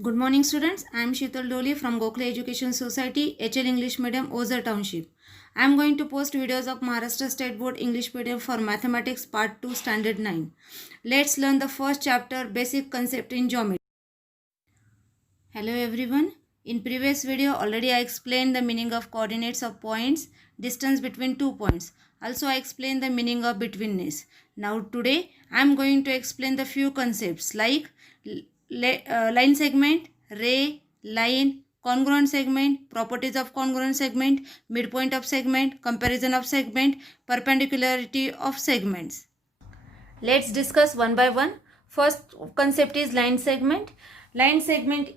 Good morning, students. I am Sheetal Doli from Gokhale Education Society, HL English Medium, Oza Township. I am going to post videos of Maharashtra State Board English Medium for Mathematics Part 2, Standard 9. Let's learn the first chapter, Basic Concept in Geometry. Hello everyone. In previous video, already I explained the meaning of coordinates of points, distance between 2 points. Also, I explained the meaning of betweenness. Now today, I am going to explain the few concepts like line segment, ray, line, congruent segment, properties of congruent segment, midpoint of segment, comparison of segment, perpendicularity of segments. Let's discuss one by one. First concept is line segment. Line segment,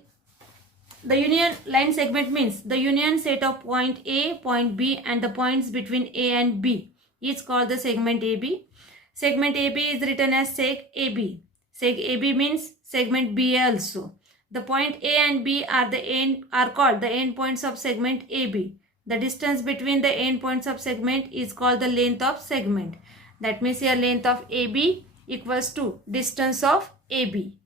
the union line segment means the union set of point A, point B and the points between A and B is called the segment AB. Segment AB is written as seg AB. Seg AB means segment BA also. The point A and B are called the end points of segment AB. The distance between the end points of segment is called the length of segment. That means here length of AB equals to distance of AB.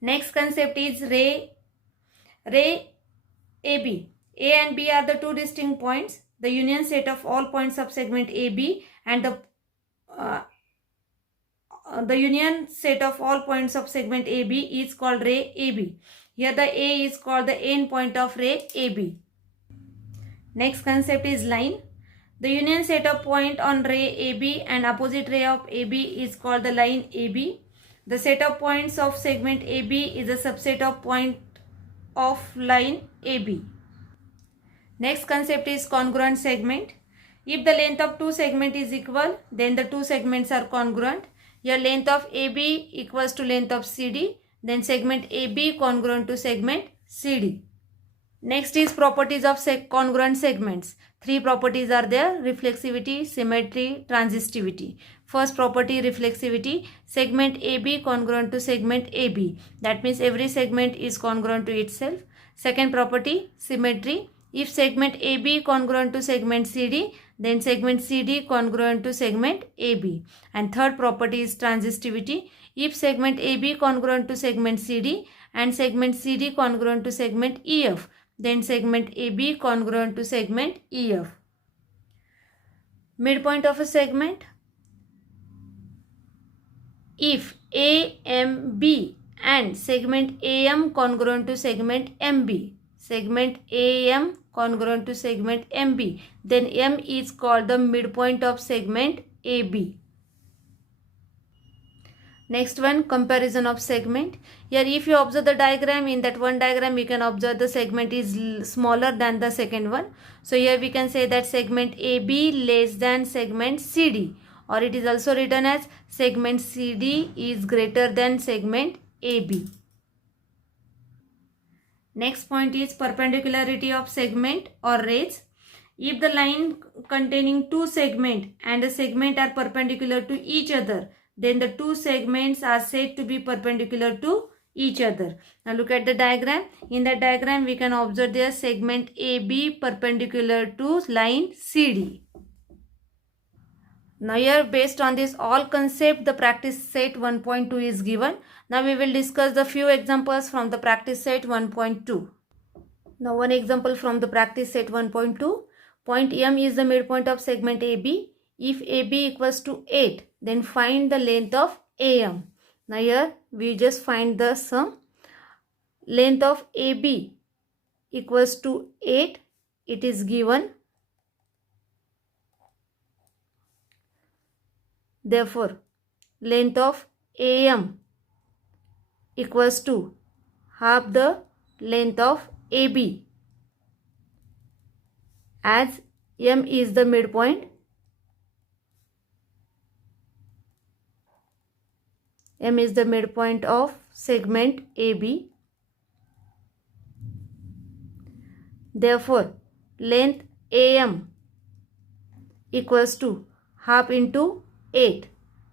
Next concept is ray AB. A and B are the two distinct points. The union set of all points of segment AB and the union set of all points of segment AB is called ray AB. Here the A is called the end point of ray AB. Next concept is line. The union set of point on ray AB and opposite ray of AB is called the line AB. The set of points of segment AB is a subset of point of line AB. Next concept is congruent segment. If the length of two segments is equal, then the two segments are congruent. Here length of AB equals to length of CD, then segment AB congruent to segment CD. Next is properties of congruent segments. Three properties are there: reflexivity, symmetry, transitivity. First property, reflexivity. Segment AB congruent to segment AB. That means every segment is congruent to itself. Second property, symmetry. If segment AB congruent to segment CD, then segment CD congruent to segment AB. And third property is transitivity. If segment AB congruent to segment CD and segment CD congruent to segment EF, then segment AB congruent to segment EF. Midpoint of a segment. If AMB and segment AM congruent to segment MB, segment AM congruent to segment MB, then M is called the midpoint of segment AB. Next one, comparison of segment. Here if you observe the diagram, in that one diagram you can observe the segment is smaller than the second one. So here we can say that segment AB less than segment CD, or it is also written as segment CD is greater than segment AB. Next point is perpendicularity of segment or rays. If the line containing two segments and a segment are perpendicular to each other, then the two segments are said to be perpendicular to each other. Now look at the diagram. In the diagram we can observe the segment AB perpendicular to line CD. Now here based on this all concept, the practice set 1.2 is given. Now we will discuss the few examples from the practice set 1.2. Now one example from the practice set 1.2. Point M is the midpoint of segment AB. If AB equals to 8, then find the length of AM. Now here we just find the sum. Length of AB equals to 8. It is given. Therefore, length of AM equals to half the length of AB. As M is the midpoint, M is the midpoint of segment AB. Therefore, length AM equals to half into 8,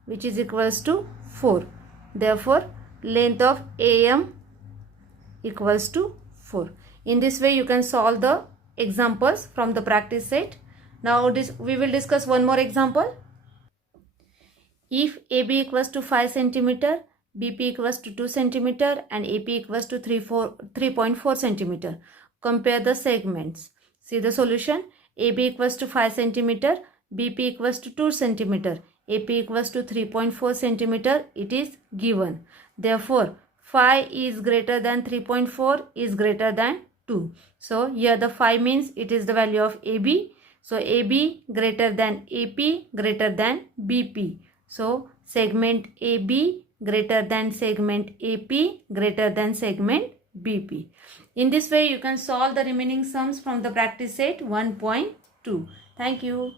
which is equals to 4. Therefore, length of AM equals to 4. In this way, you can solve the examples from the practice set. Now, we will discuss one more example. If AB equals to 5 cm, BP equals to 2 centimeter and AP equals to 3.4 centimeter. Compare the segments. See the solution. AB equals to 5 centimeter, BP equals to 2 centimeter, AP equals to 3.4 centimeter. It is given. Therefore, 5 is greater than 3.4 is greater than 2. So here the 5 means it is the value of AB. So AB greater than AP greater than BP. So segment AB greater than segment AP greater than segment BP. In this way you can solve the remaining sums from the practice set 1.2. Thank you.